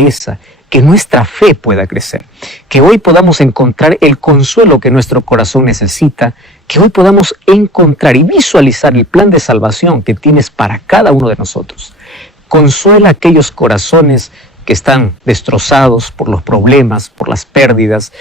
fortaleza, que nuestra fe pueda crecer, que hoy podamos encontrar el consuelo que nuestro corazón necesita, que hoy podamos encontrar y visualizar el plan de salvación que tienes para cada uno de nosotros. Consuela aquellos corazones que están destrozados por los problemas, por las pérdidas.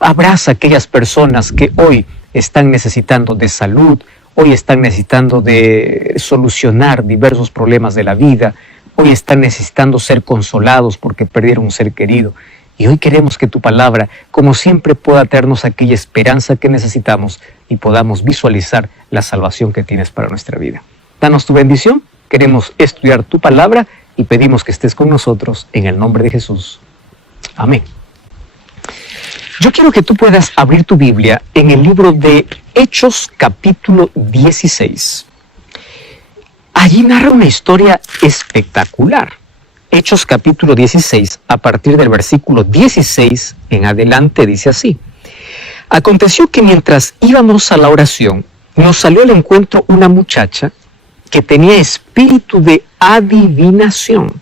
Abraza a aquellas personas que hoy están necesitando de salud, hoy están necesitando de solucionar diversos problemas de la vida, hoy están necesitando ser consolados porque perdieron un ser querido. Y hoy queremos que tu palabra, como siempre, pueda traernos aquella esperanza que necesitamos y podamos visualizar la salvación que tienes para nuestra vida. Danos tu bendición, queremos estudiar tu palabra y pedimos que estés con nosotros en el nombre de Jesús. Amén. Yo quiero que tú puedas abrir tu Biblia en el libro de Hechos, capítulo 16. Allí narra una historia espectacular. Hechos capítulo 16, a partir del versículo 16 en adelante, dice así: Aconteció que mientras íbamos a la oración, nos salió al encuentro una muchacha que tenía espíritu de adivinación.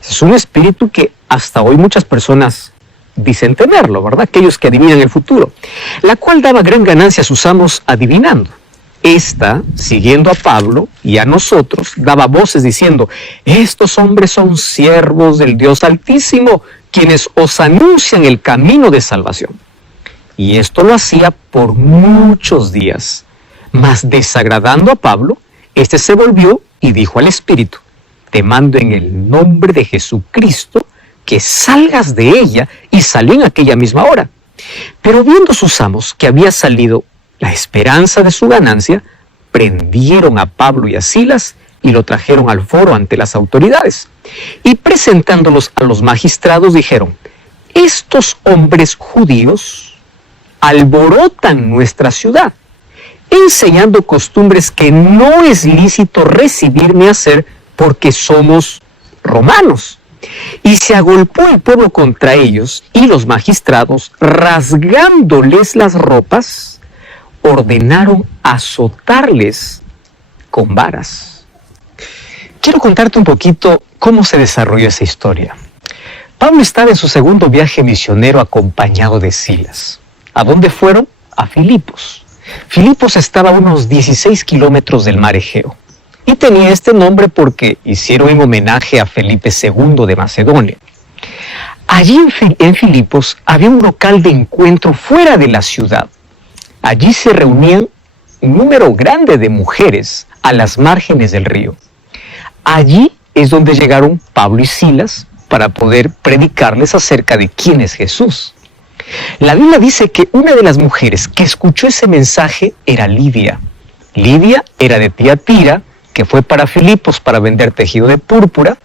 Es un espíritu que hasta hoy muchas personas dicen tenerlo, ¿verdad? Aquellos que adivinan el futuro, la cual daba gran ganancia a sus amos adivinando. Esta, siguiendo a Pablo y a nosotros, daba voces diciendo: estos hombres son siervos del Dios Altísimo, quienes os anuncian el camino de salvación. Y esto lo hacía por muchos días. Mas desagradando a Pablo, este se volvió y dijo al espíritu: te mando en el nombre de Jesucristo que salgas de ella, y salió en aquella misma hora. Pero viendo sus amos que había salido la esperanza de su ganancia, prendieron a Pablo y a Silas y lo trajeron al foro ante las autoridades. Y presentándolos a los magistrados dijeron: estos hombres judíos alborotan nuestra ciudad, enseñando costumbres que no es lícito recibir ni hacer, porque somos romanos. Y se agolpó el pueblo contra ellos, y los magistrados, rasgándoles las ropas, ordenaron azotarles con varas. Quiero contarte un poquito cómo se desarrolló esa historia. Pablo estaba en su segundo viaje misionero acompañado de Silas. ¿A dónde fueron? A Filipos. Filipos estaba a unos 16 kilómetros del mar Egeo. Y tenía este nombre porque hicieron en homenaje a Felipe II de Macedonia. Allí en Filipos había un local de encuentro fuera de la ciudad. Allí se reunían un número grande de mujeres a las márgenes del río. Allí es donde llegaron Pablo y Silas para poder predicarles acerca de quién es Jesús. La Biblia dice que una de las mujeres que escuchó ese mensaje era Lidia. Lidia era de Tiatira, que fue para Filipos para vender tejido de púrpura.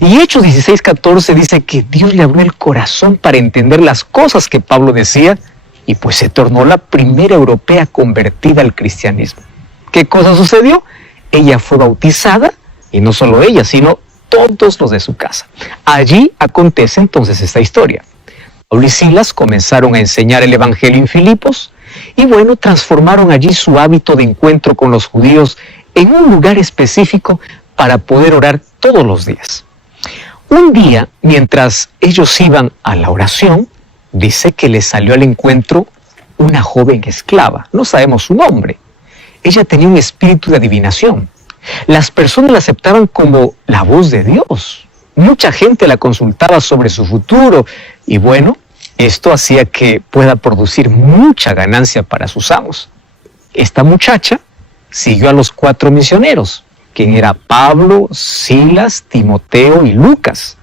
Y Hechos 16:14 dice que Dios le abrió el corazón para entender las cosas que Pablo decía, y pues se tornó la primera europea convertida al cristianismo. ¿Qué cosa sucedió? Ella fue bautizada, y no solo ella, sino todos los de su casa. Allí acontece entonces esta historia. Pablo y Silas comenzaron a enseñar el evangelio en Filipos, y bueno, transformaron allí su hábito de encuentro con los judíos en un lugar específico para poder orar todos los días. Un día, mientras ellos iban a la oración, dice que les salió al encuentro una joven esclava. No sabemos su nombre. Ella tenía un espíritu de adivinación. Las personas la aceptaban como la voz de Dios. Mucha gente la consultaba sobre su futuro. Y bueno, esto hacía que pueda producir mucha ganancia para sus amos. Esta muchacha siguió a los 4 misioneros, quien era Pablo, Silas, Timoteo y Lucas.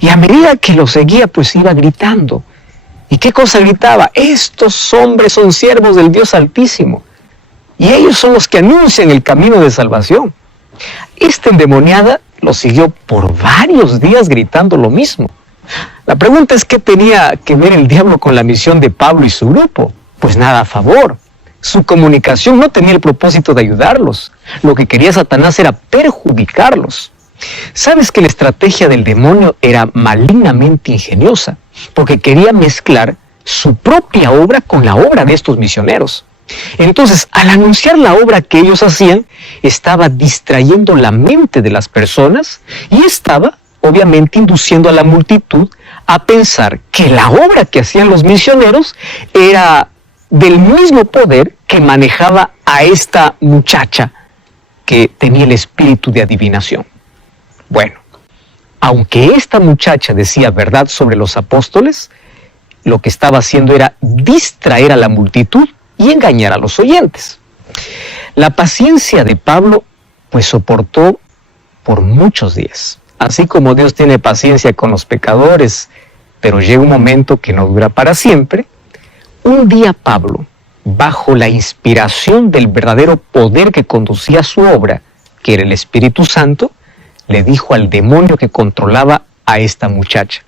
Y a medida que los seguía, pues iba gritando. ¿Y qué cosa gritaba? Estos hombres son siervos del Dios Altísimo, y ellos son los que anuncian el camino de salvación. Esta endemoniada lo siguió por varios días gritando lo mismo. La pregunta es: ¿qué tenía que ver el diablo con la misión de Pablo y su grupo? Pues nada a favor. Su comunicación no tenía el propósito de ayudarlos. Lo que quería Satanás era perjudicarlos. ¿Sabes que la estrategia del demonio era malignamente ingeniosa? Porque quería mezclar su propia obra con la obra de estos misioneros. Entonces, al anunciar la obra que ellos hacían, estaba distrayendo la mente de las personas y estaba obviamente induciendo a la multitud a pensar que la obra que hacían los misioneros era del mismo poder que manejaba a esta muchacha que tenía el espíritu de adivinación. Bueno, aunque esta muchacha decía verdad sobre los apóstoles, lo que estaba haciendo era distraer a la multitud y engañar a los oyentes. La paciencia de Pablo, pues soportó por muchos días. Así como Dios tiene paciencia con los pecadores, pero llega un momento que no dura para siempre. Un día Pablo, bajo la inspiración del verdadero poder que conducía su obra, que era el Espíritu Santo, le dijo al demonio que controlaba a esta muchacha: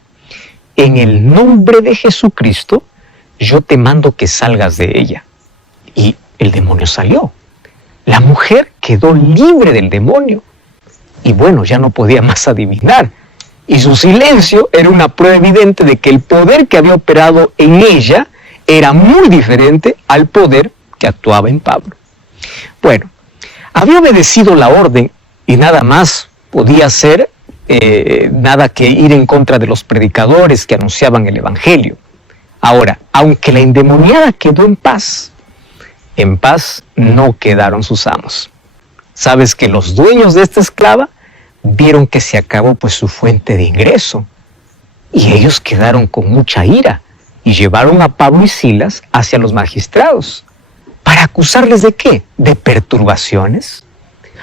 en el nombre de Jesucristo, yo te mando que salgas de ella. Y el demonio salió. La mujer quedó libre del demonio. Y bueno, ya no podía más adivinar. Y su silencio era una prueba evidente de que el poder que había operado en ella era muy diferente al poder que actuaba en Pablo. Bueno, había obedecido la orden y nada más podía hacer, nada que ir en contra de los predicadores que anunciaban el Evangelio. Ahora, aunque la endemoniada quedó en paz no quedaron sus amos. ¿Sabes que los dueños de esta esclava vieron que se acabó pues su fuente de ingreso? Y ellos quedaron con mucha ira y llevaron a Pablo y Silas hacia los magistrados. ¿Para acusarles de qué? ¿De perturbaciones?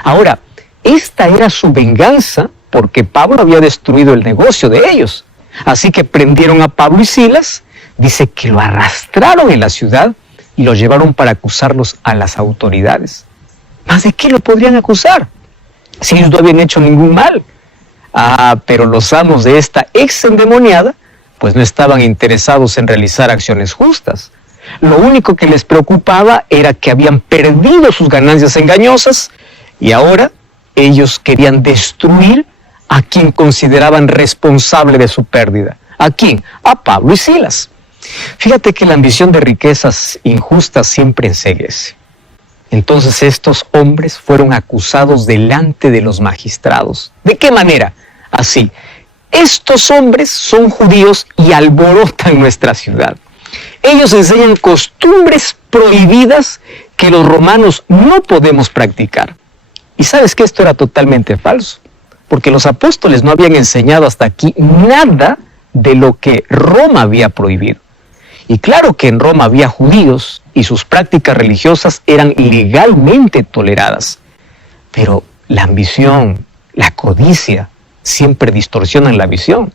Ahora, esta era su venganza porque Pablo había destruido el negocio de ellos. Así que prendieron a Pablo y Silas, dice que lo arrastraron en la ciudad y lo llevaron para acusarlos a las autoridades. ¿Más de qué lo podrían acusar? Si ellos no habían hecho ningún mal. Pero los amos de esta ex endemoniada pues no estaban interesados en realizar acciones justas. Lo único que les preocupaba era que habían perdido sus ganancias engañosas y ahora ellos querían destruir a quien consideraban responsable de su pérdida. ¿A quién? A Pablo y Silas. Fíjate que la ambición de riquezas injustas siempre enceguece. Entonces estos hombres fueron acusados delante de los magistrados. ¿De qué manera? Así: estos hombres son judíos y alborotan nuestra ciudad. Ellos enseñan costumbres prohibidas que los romanos no podemos practicar. Y sabes que esto era totalmente falso, porque los apóstoles no habían enseñado hasta aquí nada de lo que Roma había prohibido. Y claro que en Roma había judíos y sus prácticas religiosas eran legalmente toleradas. Pero la ambición, la codicia, siempre distorsionan la visión.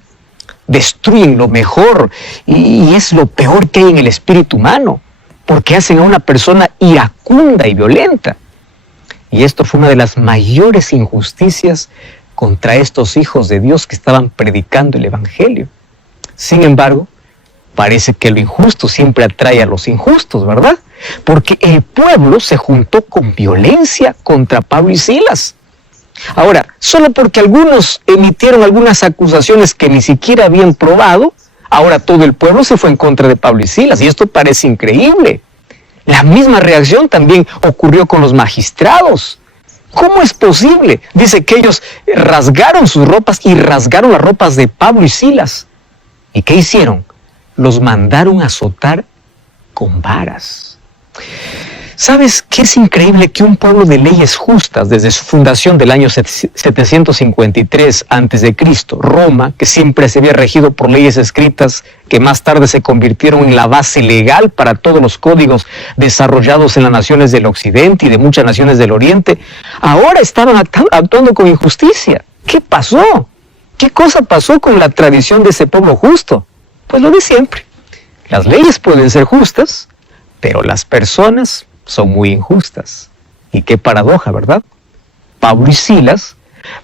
Destruyen lo mejor y es lo peor que hay en el espíritu humano, porque hacen a una persona iracunda y violenta. Y esto fue una de las mayores injusticias contra estos hijos de Dios que estaban predicando el Evangelio. Sin embargo, parece que lo injusto siempre atrae a los injustos, ¿verdad? Porque el pueblo se juntó con violencia contra Pablo y Silas. Ahora, solo porque algunos emitieron algunas acusaciones que ni siquiera habían probado, ahora todo el pueblo se fue en contra de Pablo y Silas, y esto parece increíble. La misma reacción también ocurrió con los magistrados. ¿Cómo es posible? Dice que ellos rasgaron sus ropas y rasgaron las ropas de Pablo y Silas. ¿Y qué hicieron? Los mandaron a azotar con varas. ¿Sabes qué es increíble? Que un pueblo de leyes justas, desde su fundación del año 753 a.C., Roma, que siempre se había regido por leyes escritas que más tarde se convirtieron en la base legal para todos los códigos desarrollados en las naciones del Occidente y de muchas naciones del Oriente, ahora estaban actuando con injusticia. ¿Qué pasó? ¿Qué cosa pasó con la tradición de ese pueblo justo? Pues lo de siempre. Las leyes pueden ser justas, pero las personas son muy injustas. Y qué paradoja, ¿verdad? Pablo y Silas,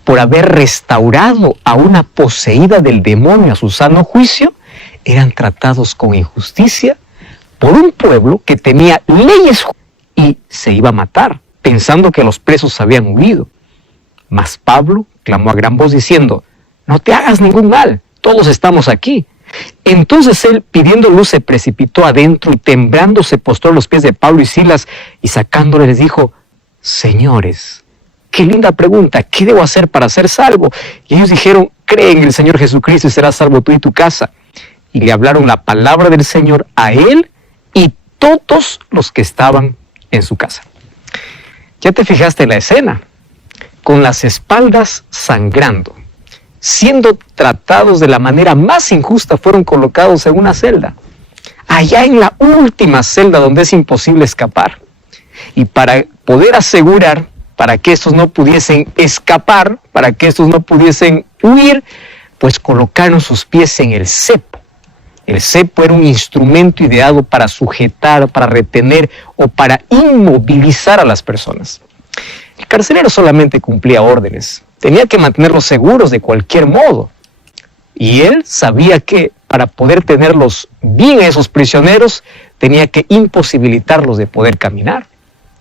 por haber restaurado a una poseída del demonio a su sano juicio, eran tratados con injusticia por un pueblo que tenía leyes y se iba a matar, pensando que los presos habían huido. Mas Pablo clamó a gran voz diciendo: no te hagas ningún mal, todos estamos aquí. Entonces él, pidiendo luz, se precipitó adentro y temblando se postró a los pies de Pablo y Silas y sacándoles les dijo: señores, qué linda pregunta, ¿qué debo hacer para ser salvo? Y ellos dijeron: cree en el Señor Jesucristo y serás salvo tú y tu casa. Y le hablaron la palabra del Señor a él y todos los que estaban en su casa. Ya te fijaste en la escena, con las espaldas sangrando, siendo tratados de la manera más injusta, fueron colocados en una celda, allá en la última celda donde es imposible escapar. Y para poder asegurar, para que estos no pudiesen escapar, para que estos no pudiesen huir, pues colocaron sus pies en el cepo. El cepo era un instrumento ideado para sujetar, para retener o para inmovilizar a las personas. El carcelero solamente cumplía órdenes, tenía que mantenerlos seguros de cualquier modo. Y él sabía que para poder tenerlos bien a esos prisioneros, tenía que imposibilitarlos de poder caminar.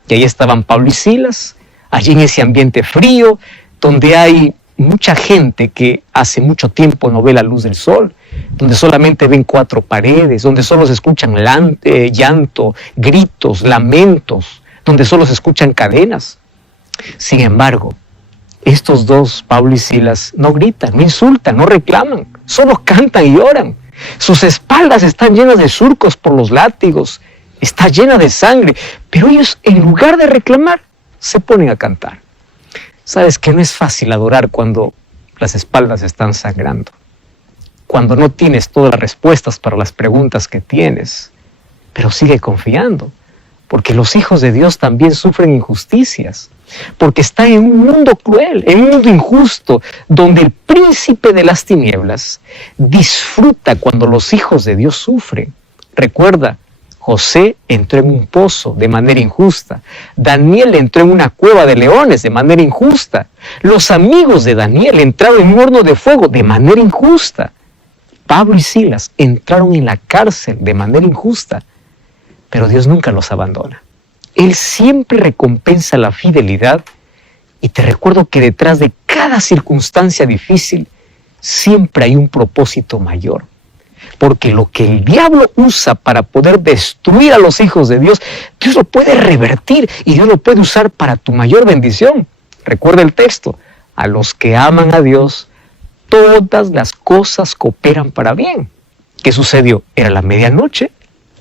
Y ahí estaban Pablo y Silas, allí en ese ambiente frío, donde hay mucha gente que hace mucho tiempo no ve la luz del sol, donde solamente ven 4 paredes, donde solo se escuchan llanto, gritos, lamentos, donde solo se escuchan cadenas. Sin embargo, estos dos, Pablo y Silas, no gritan, no insultan, no reclaman, solo cantan y oran. Sus espaldas están llenas de surcos por los látigos, está llena de sangre, pero ellos, en lugar de reclamar, se ponen a cantar. Sabes que no es fácil adorar cuando las espaldas están sangrando, cuando no tienes todas las respuestas para las preguntas que tienes, pero sigue confiando, porque los hijos de Dios también sufren injusticias, porque están en un mundo cruel, en un mundo injusto, donde el príncipe de las tinieblas disfruta cuando los hijos de Dios sufren. Recuerda, José entró en un pozo de manera injusta. Daniel entró en una cueva de leones de manera injusta. Los amigos de Daniel entraron en un horno de fuego de manera injusta. Pablo y Silas entraron en la cárcel de manera injusta. Pero Dios nunca los abandona. Él siempre recompensa la fidelidad. Y te recuerdo que detrás de cada circunstancia difícil siempre hay un propósito mayor. Porque lo que el diablo usa para poder destruir a los hijos de Dios, Dios lo puede revertir y Dios lo puede usar para tu mayor bendición. Recuerda el texto, a los que aman a Dios, todas las cosas cooperan para bien. ¿Qué sucedió? Era la medianoche,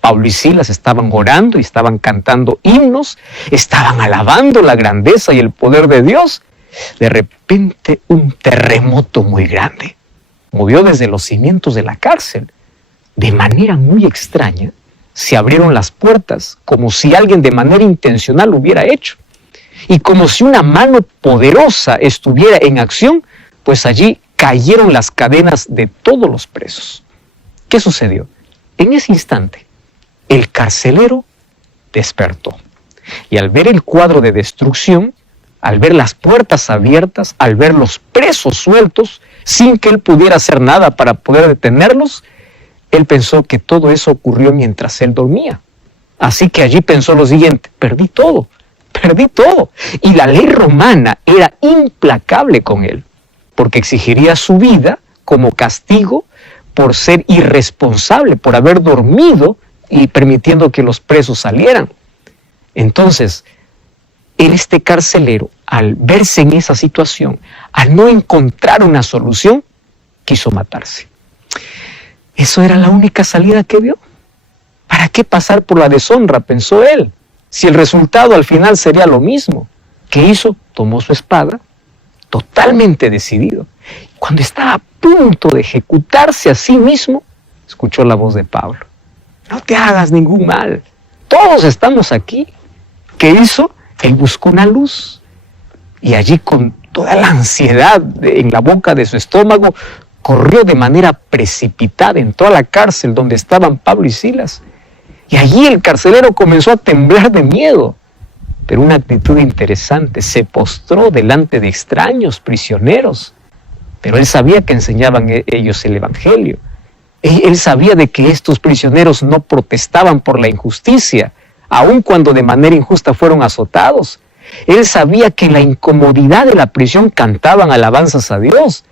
Pablo y Silas estaban orando y estaban cantando himnos, estaban alabando la grandeza y el poder de Dios. De repente un terremoto muy grande movió desde los cimientos de la cárcel. De manera muy extraña, se abrieron las puertas como si alguien de manera intencional lo hubiera hecho. Y como si una mano poderosa estuviera en acción, pues allí cayeron las cadenas de todos los presos. ¿Qué sucedió? En ese instante, el carcelero despertó. Y al ver el cuadro de destrucción, al ver las puertas abiertas, al ver los presos sueltos, sin que él pudiera hacer nada para poder detenerlos, él pensó que todo eso ocurrió mientras él dormía. Así que allí pensó lo siguiente: perdí todo. Y la ley romana era implacable con él, porque exigiría su vida como castigo por ser irresponsable, por haber dormido y permitiendo que los presos salieran. Entonces, este carcelero, al verse en esa situación, al no encontrar una solución, quiso matarse. Eso era la única salida que vio. ¿Para qué pasar por la deshonra?, pensó él, si el resultado al final sería lo mismo. ¿Qué hizo? Tomó su espada, totalmente decidido. Cuando estaba a punto de ejecutarse a sí mismo, escuchó la voz de Pablo: no te hagas ningún mal, todos estamos aquí. ¿Qué hizo? Él buscó una luz y allí, con toda la ansiedad en la boca de su estómago, corrió de manera precipitada en toda la cárcel donde estaban Pablo y Silas. Y allí el carcelero comenzó a temblar de miedo. Pero una actitud interesante: se postró delante de extraños prisioneros. Pero él sabía que enseñaban ellos el evangelio. Él sabía de que estos prisioneros no protestaban por la injusticia, aun cuando de manera injusta fueron azotados. Él sabía que en la incomodidad de la prisión cantaban alabanzas a Dios.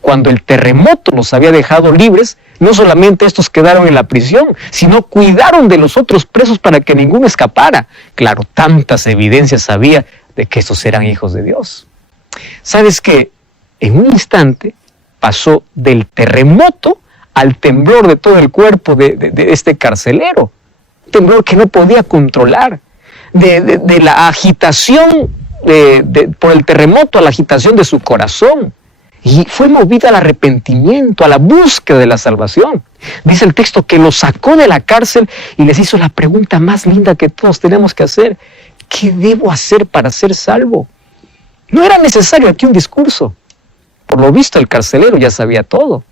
Cuando el terremoto los había dejado libres, no solamente estos quedaron en la prisión, sino cuidaron de los otros presos para que ninguno escapara. Claro, tantas evidencias había de que estos eran hijos de Dios. ¿Sabes qué? En un instante, pasó del terremoto al temblor de todo el cuerpo de este carcelero. Temblor que no podía controlar. De la agitación por el terremoto a la agitación de su corazón. Y fue movido al arrepentimiento, a la búsqueda de la salvación. Dice el texto que lo sacó de la cárcel y les hizo la pregunta más linda que todos tenemos que hacer. ¿Qué debo hacer para ser salvo? No era necesario aquí un discurso. Por lo visto el carcelero ya sabía todo.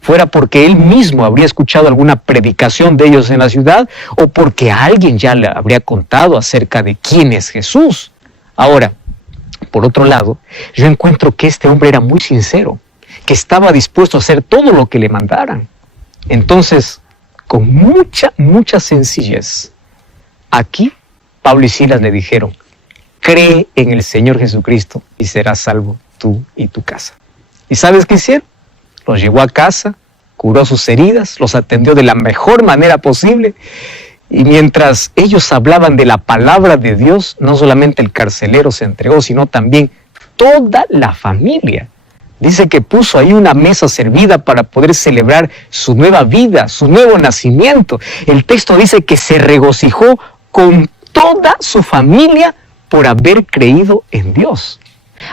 Fuera porque él mismo habría escuchado alguna predicación de ellos en la ciudad o porque alguien ya le habría contado acerca de quién es Jesús. Ahora, por otro lado, yo encuentro que este hombre era muy sincero, que estaba dispuesto a hacer todo lo que le mandaran. Entonces, con mucha sencillez, aquí Pablo y Silas le dijeron, cree en el Señor Jesucristo y serás salvo tú y tu casa. ¿Y sabes qué hicieron? Los llevó a casa, curó sus heridas, los atendió de la mejor manera posible. Y mientras ellos hablaban de la palabra de Dios, no solamente el carcelero se entregó, sino también toda la familia. Dice que puso ahí una mesa servida para poder celebrar su nueva vida, su nuevo nacimiento. El texto dice que se regocijó con toda su familia por haber creído en Dios.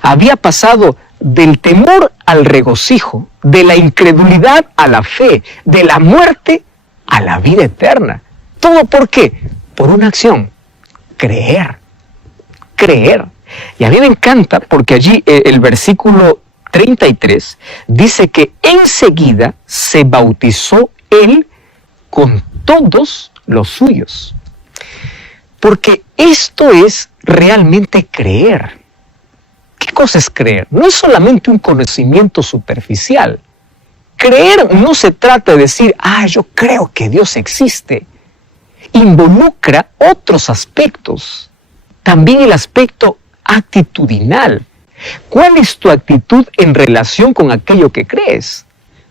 Había pasado del temor al regocijo, de la incredulidad a la fe, de la muerte a la vida eterna. ¿Todo por qué? Por una acción, creer. Creer. Y a mí me encanta porque allí el versículo 33 dice que enseguida se bautizó él con todos los suyos. Porque esto es realmente creer. ¿Qué cosa es creer? No es solamente un conocimiento superficial. Creer no se trata de decir, yo creo que Dios existe. Involucra otros aspectos. También el aspecto actitudinal. ¿Cuál es tu actitud en relación con aquello que crees?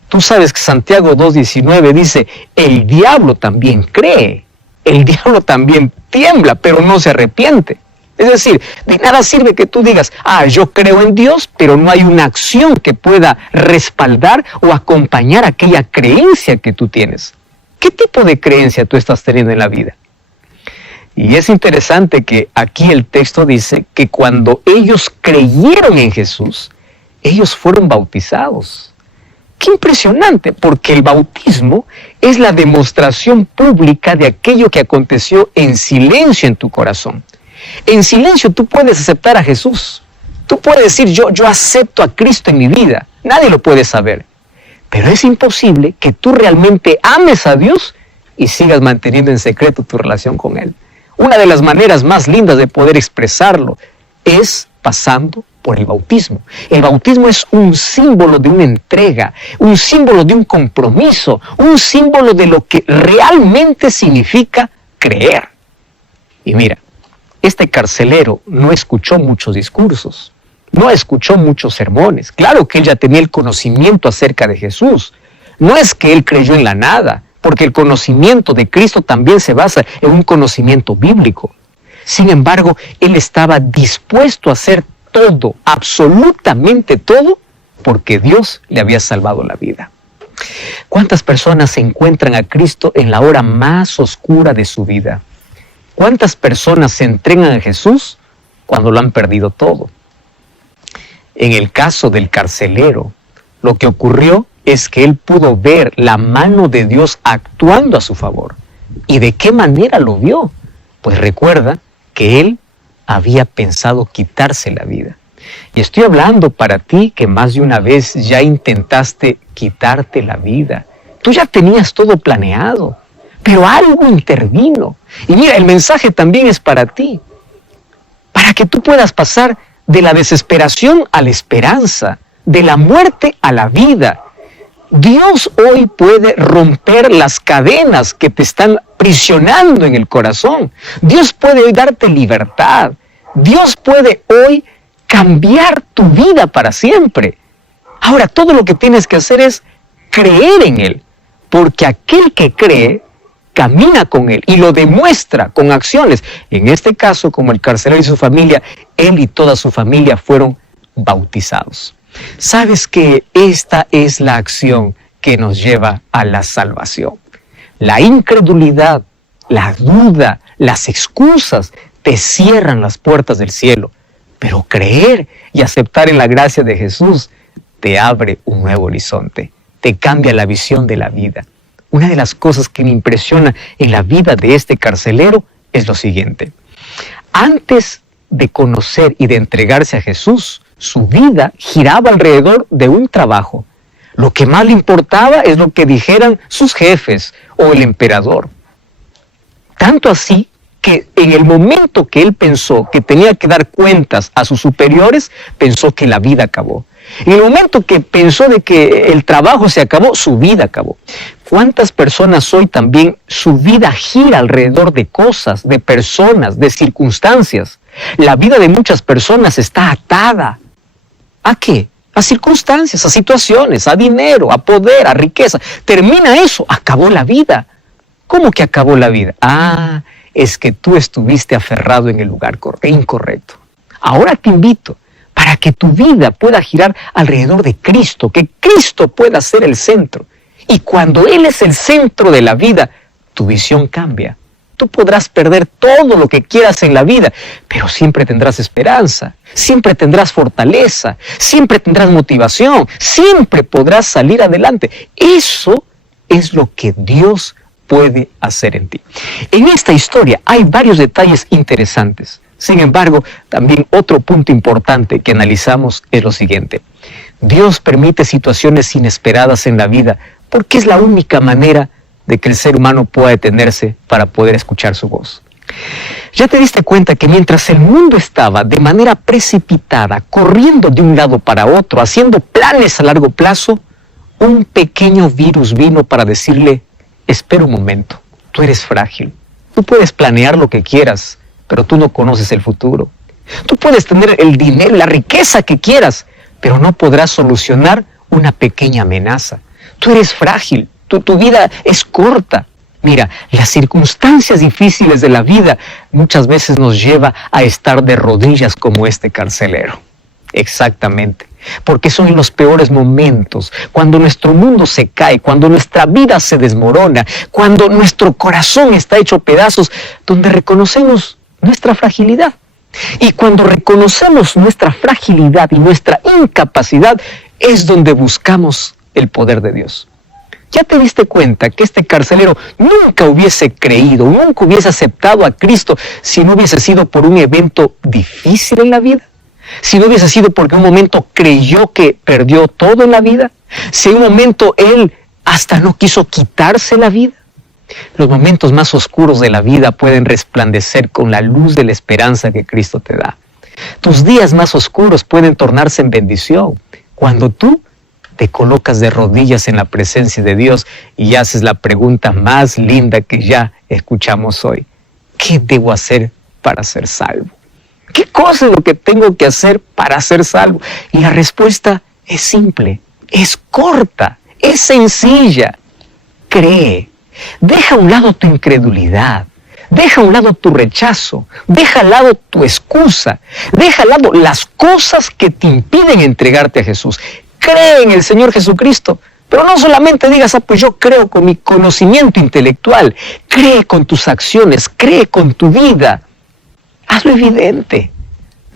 Tú sabes que Santiago 2:19 dice, el diablo también cree. El diablo también tiembla, pero no se arrepiente. Es decir, de nada sirve que tú digas, yo creo en Dios, pero no hay una acción que pueda respaldar o acompañar aquella creencia que tú tienes. ¿Qué tipo de creencia tú estás teniendo en la vida? Y es interesante que aquí el texto dice que cuando ellos creyeron en Jesús, ellos fueron bautizados. ¡Qué impresionante! Porque el bautismo es la demostración pública de aquello que aconteció en silencio en tu corazón. En silencio tú puedes aceptar a Jesús. Tú puedes decir, yo acepto a Cristo en mi vida. Nadie lo puede saber. Pero es imposible que tú realmente ames a Dios y sigas manteniendo en secreto tu relación con Él. Una de las maneras más lindas de poder expresarlo es pasando por el bautismo. El bautismo es un símbolo de una entrega, un símbolo de un compromiso, un símbolo de lo que realmente significa creer. Y mira, este carcelero no escuchó muchos discursos, no escuchó muchos sermones. Claro que él ya tenía el conocimiento acerca de Jesús. No es que él creyó en la nada, porque el conocimiento de Cristo también se basa en un conocimiento bíblico. Sin embargo, él estaba dispuesto a hacer todo, absolutamente todo, porque Dios le había salvado la vida. ¿Cuántas personas se encuentran a Cristo en la hora más oscura de su vida? ¿Cuántas personas se entregan a Jesús cuando lo han perdido todo? En el caso del carcelero, lo que ocurrió es que él pudo ver la mano de Dios actuando a su favor. ¿Y de qué manera lo vio? Pues recuerda que él había pensado quitarse la vida. Y estoy hablando para ti que más de una vez ya intentaste quitarte la vida. Tú ya tenías todo planeado, pero algo intervino. Y mira, el mensaje también es para ti, para que tú puedas pasar de la desesperación a la esperanza, de la muerte a la vida. Dios hoy puede romper las cadenas que te están prisionando en el corazón. Dios puede hoy darte libertad. Dios puede hoy cambiar tu vida para siempre. Ahora, todo lo que tienes que hacer es creer en Él, porque aquel que cree camina con Él y lo demuestra con acciones. En este caso, como el carcelero y su familia, él y toda su familia fueron bautizados. Sabes que esta es la acción que nos lleva a la salvación. La incredulidad, la duda, las excusas te cierran las puertas del cielo, pero creer y aceptar en la gracia de Jesús te abre un nuevo horizonte, te cambia la visión de la vida. Una de las cosas que me impresiona en la vida de este carcelero es lo siguiente. Antes de conocer y de entregarse a Jesús, su vida giraba alrededor de un trabajo. Lo que más le importaba es lo que dijeran sus jefes o el emperador. Tanto así que en el momento que él pensó que tenía que dar cuentas a sus superiores, pensó que la vida acabó. En el momento que pensó de que el trabajo se acabó, su vida acabó. ¿Cuántas personas hoy también su vida gira alrededor de cosas, de personas, de circunstancias? La vida de muchas personas está atada. ¿A qué? A circunstancias, a situaciones, a dinero, a poder, a riqueza. Termina eso, acabó la vida. ¿Cómo que acabó la vida? Es que tú estuviste aferrado en el lugar incorrecto. Ahora te invito para que tu vida pueda girar alrededor de Cristo, que Cristo pueda ser el centro. Y cuando Él es el centro de la vida, tu visión cambia. Tú podrás perder todo lo que quieras en la vida, pero siempre tendrás esperanza, siempre tendrás fortaleza, siempre tendrás motivación, siempre podrás salir adelante. Eso es lo que Dios puede hacer en ti. En esta historia hay varios detalles interesantes. Sin embargo, también otro punto importante que analizamos es lo siguiente. Dios permite situaciones inesperadas en la vida porque es la única manera de que el ser humano pueda detenerse para poder escuchar su voz. ¿Ya te diste cuenta que mientras el mundo estaba de manera precipitada, corriendo de un lado para otro, haciendo planes a largo plazo, un pequeño virus vino para decirle: espera un momento, tú eres frágil, tú puedes planear lo que quieras, pero tú no conoces el futuro. Tú puedes tener el dinero, la riqueza que quieras, pero no podrás solucionar una pequeña amenaza. Tú eres frágil, tu vida es corta. Mira, las circunstancias difíciles de la vida muchas veces nos lleva a estar de rodillas como este carcelero. Exactamente. Porque son en los peores momentos, cuando nuestro mundo se cae, cuando nuestra vida se desmorona, cuando nuestro corazón está hecho pedazos, donde reconocemos nuestra fragilidad. Y cuando reconocemos nuestra fragilidad y nuestra incapacidad, es donde buscamos el poder de Dios. ¿Ya te diste cuenta que este carcelero nunca hubiese creído, nunca hubiese aceptado a Cristo si no hubiese sido por un evento difícil en la vida? Si no hubiese sido porque un momento creyó que perdió todo en la vida, si en un momento él hasta no quiso quitarse la vida. Los momentos más oscuros de la vida pueden resplandecer con la luz de la esperanza que Cristo te da. Tus días más oscuros pueden tornarse en bendición cuando tú te colocas de rodillas en la presencia de Dios y haces la pregunta más linda que ya escuchamos hoy. ¿Qué debo hacer para ser salvo? ¿Qué cosa es lo que tengo que hacer para ser salvo? Y la respuesta es simple, es corta, es sencilla. Cree. Deja a un lado tu incredulidad, deja a un lado tu rechazo, deja al lado tu excusa, deja al lado las cosas que te impiden entregarte a Jesús. Cree en el Señor Jesucristo, pero no solamente digas, pues yo creo con mi conocimiento intelectual, cree con tus acciones, cree con tu vida. Hazlo evidente.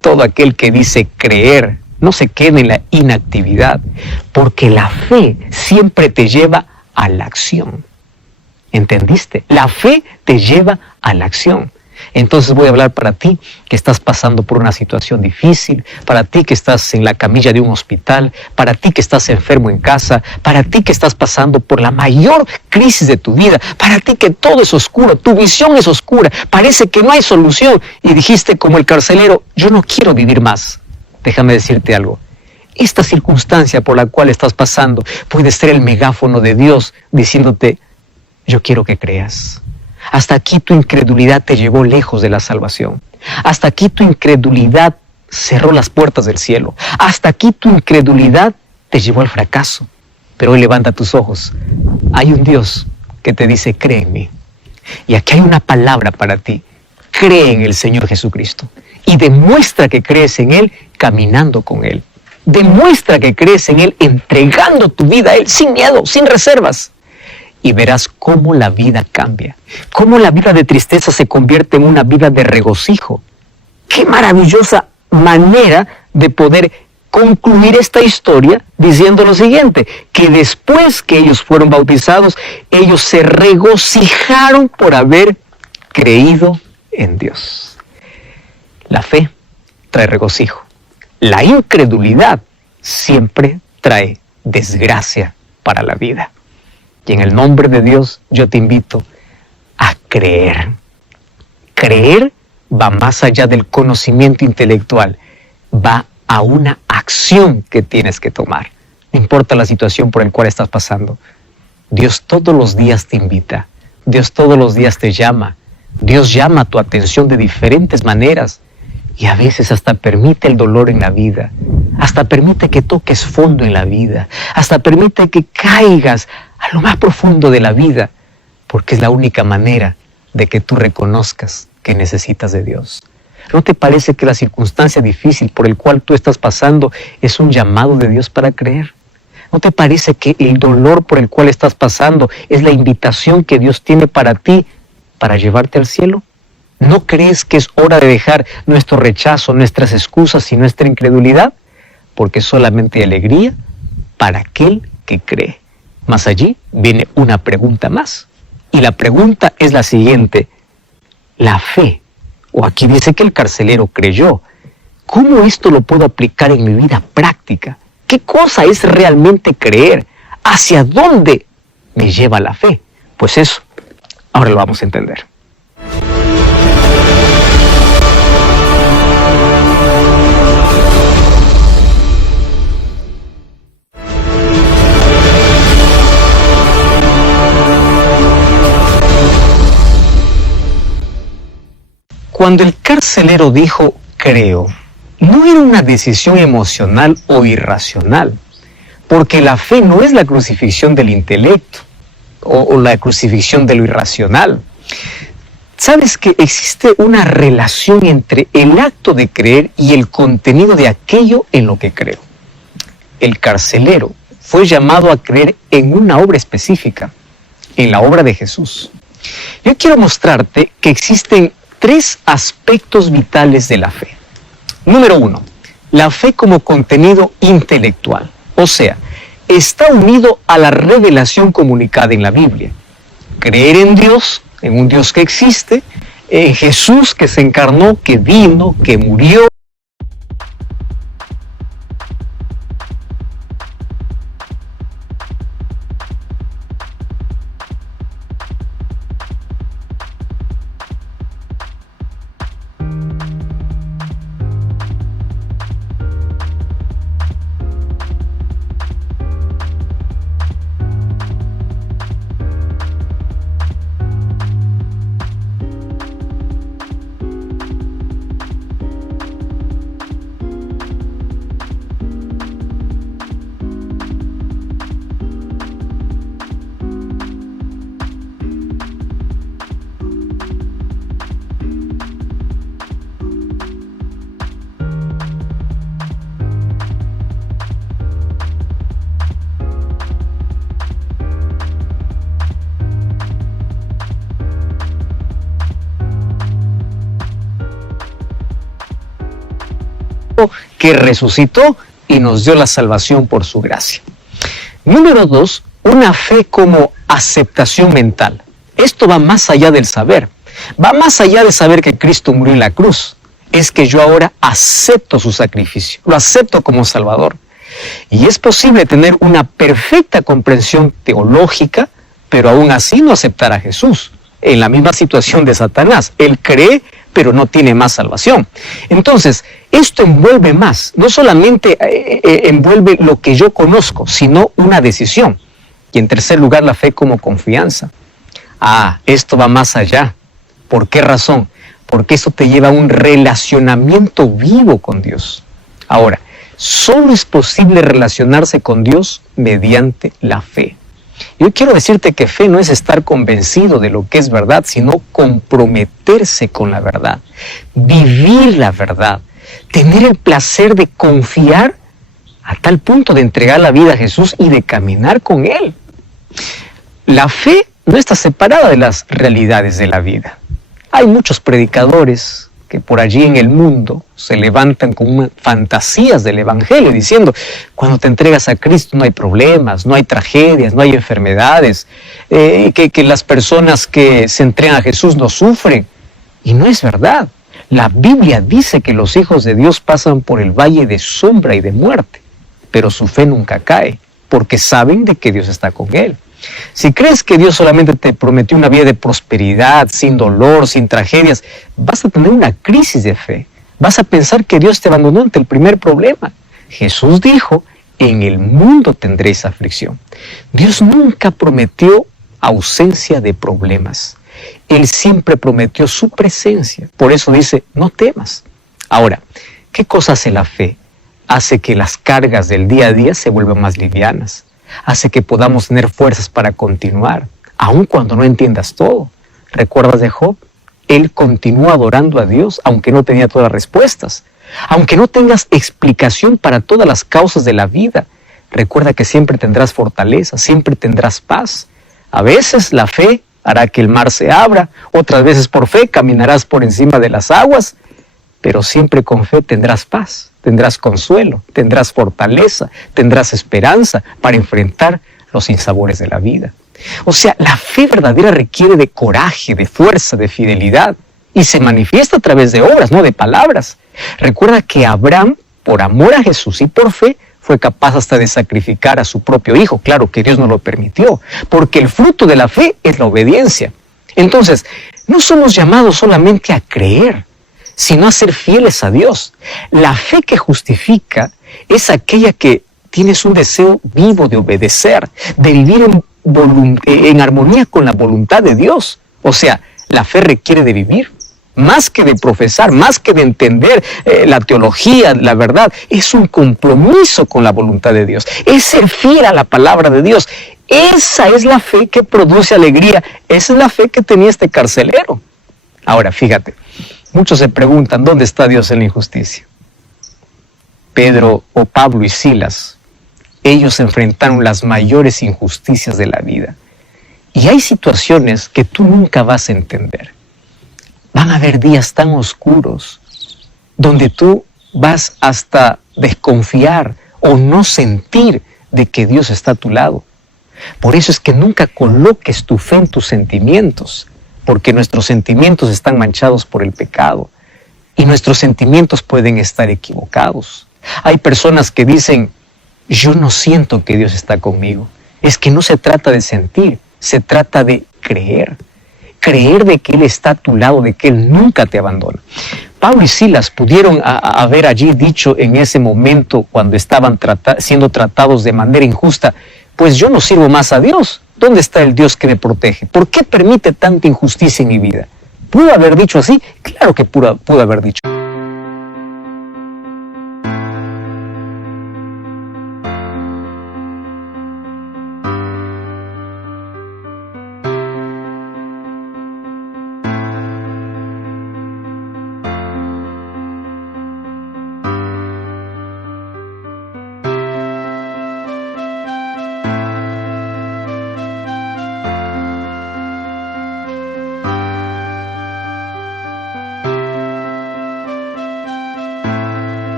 Todo aquel que dice creer no se quede en la inactividad, porque la fe siempre te lleva a la acción. ¿Entendiste? La fe te lleva a la acción. Entonces voy a hablar para ti que estás pasando por una situación difícil, para ti que estás en la camilla de un hospital, para ti que estás enfermo en casa, para ti que estás pasando por la mayor crisis de tu vida, para ti que todo es oscuro, tu visión es oscura, parece que no hay solución y dijiste como el carcelero, yo no quiero vivir más. Déjame decirte algo. Esta circunstancia por la cual estás pasando puede ser el megáfono de Dios diciéndote, yo quiero que creas. Hasta aquí tu incredulidad te llevó lejos de la salvación. Hasta aquí tu incredulidad cerró las puertas del cielo. Hasta aquí tu incredulidad te llevó al fracaso. Pero hoy levanta tus ojos. Hay un Dios que te dice, cree en mí. Y aquí hay una palabra para ti. Cree en el Señor Jesucristo. Y demuestra que crees en Él caminando con Él. Demuestra que crees en Él entregando tu vida a Él sin miedo, sin reservas. Y verás cómo la vida cambia, cómo la vida de tristeza se convierte en una vida de regocijo. ¡Qué maravillosa manera de poder concluir esta historia diciendo lo siguiente! Que después que ellos fueron bautizados, ellos se regocijaron por haber creído en Dios. La fe trae regocijo. La incredulidad siempre trae desgracia para la vida. Y en el nombre de Dios yo te invito a creer. Creer va más allá del conocimiento intelectual, va a una acción que tienes que tomar. No importa la situación por la cual estás pasando. Dios todos los días te invita, Dios todos los días te llama, Dios llama tu atención de diferentes maneras y a veces hasta permite el dolor en la vida, hasta permite que toques fondo en la vida, hasta permite que caigas a lo más profundo de la vida, porque es la única manera de que tú reconozcas que necesitas de Dios. ¿No te parece que la circunstancia difícil por el cual tú estás pasando es un llamado de Dios para creer? ¿No te parece que el dolor por el cual estás pasando es la invitación que Dios tiene para ti para llevarte al cielo? ¿No crees que es hora de dejar nuestro rechazo, nuestras excusas y nuestra incredulidad? Porque solamente hay alegría para aquel que cree. Mas allí viene una pregunta más. Y la pregunta es la siguiente. La fe, o aquí dice que el carcelero creyó. ¿Cómo esto lo puedo aplicar en mi vida práctica? ¿Qué cosa es realmente creer? ¿Hacia dónde me lleva la fe? Pues eso, ahora lo vamos a entender. Cuando el carcelero dijo, creo, no era una decisión emocional o irracional, porque la fe no es la crucifixión del intelecto o la crucifixión de lo irracional. ¿Sabes que existe una relación entre el acto de creer y el contenido de aquello en lo que creo? El carcelero fue llamado a creer en una obra específica, en la obra de Jesús. Yo quiero mostrarte que existen tres aspectos vitales de la fe. Número 1, la fe como contenido intelectual, o sea, está unido a la revelación comunicada en la Biblia. Creer en Dios, en un Dios que existe, en Jesús que se encarnó, que vino, que murió. Que resucitó y nos dio la salvación por su gracia. Número 2, una fe como aceptación mental. Esto va más allá del saber, va más allá de saber que Cristo murió en la cruz. Es que yo ahora acepto su sacrificio, lo acepto como Salvador. Y es posible tener una perfecta comprensión teológica, pero aún así no aceptar a Jesús. En la misma situación de Satanás, él cree, pero no tiene más salvación. Entonces, esto envuelve más, no solamente envuelve lo que yo conozco, sino una decisión. Y en tercer lugar, la fe como confianza. Esto va más allá. ¿Por qué razón? Porque eso te lleva a un relacionamiento vivo con Dios. Ahora, solo es posible relacionarse con Dios mediante la fe. Yo quiero decirte que fe no es estar convencido de lo que es verdad, sino comprometerse con la verdad, vivir la verdad, tener el placer de confiar a tal punto de entregar la vida a Jesús y de caminar con Él. La fe no está separada de las realidades de la vida. Hay muchos predicadores que por allí en el mundo se levantan con fantasías del Evangelio diciendo, cuando te entregas a Cristo no hay problemas, no hay tragedias, no hay enfermedades, que las personas que se entregan a Jesús no sufren. Y no es verdad. La Biblia dice que los hijos de Dios pasan por el valle de sombra y de muerte, pero su fe nunca cae, porque saben de que Dios está con él. Si crees que Dios solamente te prometió una vida de prosperidad, sin dolor, sin tragedias, vas a tener una crisis de fe. Vas a pensar que Dios te abandonó ante el primer problema. Jesús dijo, en el mundo tendréis aflicción. Dios nunca prometió ausencia de problemas. Él siempre prometió su presencia. Por eso dice, no temas. Ahora, ¿qué cosa hace la fe? Hace que las cargas del día a día se vuelvan más livianas. Hace que podamos tener fuerzas para continuar, aun cuando no entiendas todo. ¿Recuerdas de Job? Él continuó adorando a Dios, aunque no tenía todas las respuestas. Aunque no tengas explicación para todas las causas de la vida, recuerda que siempre tendrás fortaleza, siempre tendrás paz. A veces la fe hará que el mar se abra, otras veces por fe caminarás por encima de las aguas, pero siempre con fe tendrás paz, tendrás consuelo, tendrás fortaleza, tendrás esperanza para enfrentar los sinsabores de la vida. O sea, la fe verdadera requiere de coraje, de fuerza, de fidelidad, y se manifiesta a través de obras, no de palabras. Recuerda que Abraham, por amor a Jesús y por fe, fue capaz hasta de sacrificar a su propio hijo. Claro que Dios no lo permitió, porque el fruto de la fe es la obediencia. Entonces, no somos llamados solamente a creer, sino a ser fieles a Dios. La fe que justifica es aquella que tienes un deseo vivo de obedecer, de vivir en armonía con la voluntad de Dios. O sea, la fe requiere de vivir, más que de profesar, más que de entender la teología, la verdad. Es un compromiso con la voluntad de Dios, es ser fiel a la palabra de Dios. Esa es la fe que produce alegría, esa es la fe que tenía este carcelero. Ahora, fíjate, muchos se preguntan, ¿dónde está Dios en la injusticia? Pedro o Pablo y Silas, ellos enfrentaron las mayores injusticias de la vida. Y hay situaciones que tú nunca vas a entender. Van a haber días tan oscuros donde tú vas hasta desconfiar o no sentir de que Dios está a tu lado. Por eso es que nunca coloques tu fe en tus sentimientos, porque nuestros sentimientos están manchados por el pecado y nuestros sentimientos pueden estar equivocados. Hay personas que dicen, yo no siento que Dios está conmigo. Es que no se trata de sentir, se trata de creer. Creer de que Él está a tu lado, de que Él nunca te abandona. Pablo y Silas pudieron haber allí dicho en ese momento cuando estaban siendo tratados de manera injusta, pues yo no sirvo más a Dios. ¿Dónde está el Dios que me protege? ¿Por qué permite tanta injusticia en mi vida? ¿Pudo haber dicho así? Claro que pudo haber dicho.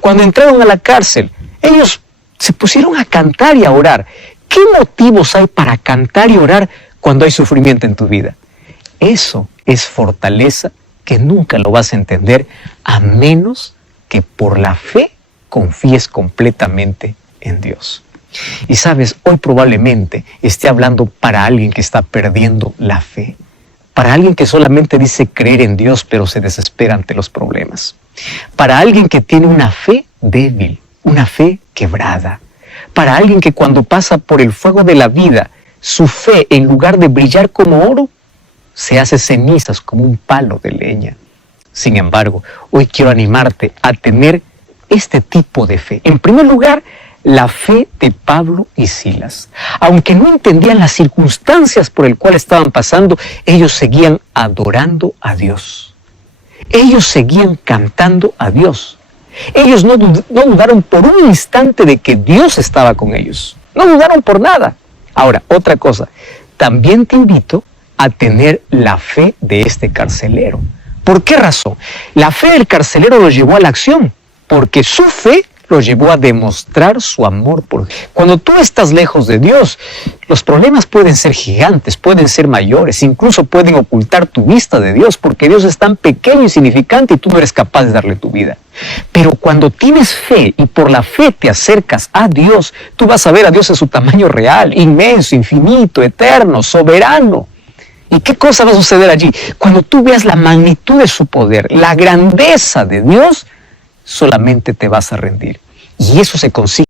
Cuando entraron a la cárcel, ellos se pusieron a cantar y a orar. ¿Qué motivos hay para cantar y orar cuando hay sufrimiento en tu vida? Eso es fortaleza que nunca lo vas a entender a menos que por la fe confíes completamente en Dios. Y sabes, hoy probablemente esté hablando para alguien que está perdiendo la fe. para alguien que solamente dice creer en Dios pero se desespera ante los problemas, para alguien que tiene una fe débil, una fe quebrada, para alguien que cuando pasa por el fuego de la vida, su fe en lugar de brillar como oro, se hace cenizas como un palo de leña. Sin embargo, hoy quiero animarte a tener este tipo de fe. En primer lugar, la fe de Pablo y Silas. Aunque no entendían las circunstancias por el cual estaban pasando, ellos seguían adorando a Dios. Ellos seguían cantando a Dios. Ellos no dudaron por un instante de que Dios estaba con ellos. No dudaron por nada. Ahora, otra cosa. También te invito a tener la fe de este carcelero. ¿Por qué razón? La fe del carcelero lo llevó a la acción, porque su fe lo llevó a demostrar su amor por Dios. Cuando tú estás lejos de Dios, los problemas pueden ser gigantes, pueden ser mayores, incluso pueden ocultar tu vista de Dios, porque Dios es tan pequeño y insignificante y tú no eres capaz de darle tu vida. Pero cuando tienes fe y por la fe te acercas a Dios, tú vas a ver a Dios en su tamaño real, inmenso, infinito, eterno, soberano. ¿Y qué cosa va a suceder allí? Cuando tú veas la magnitud de su poder, la grandeza de Dios, solamente te vas a rendir. Y eso se consigue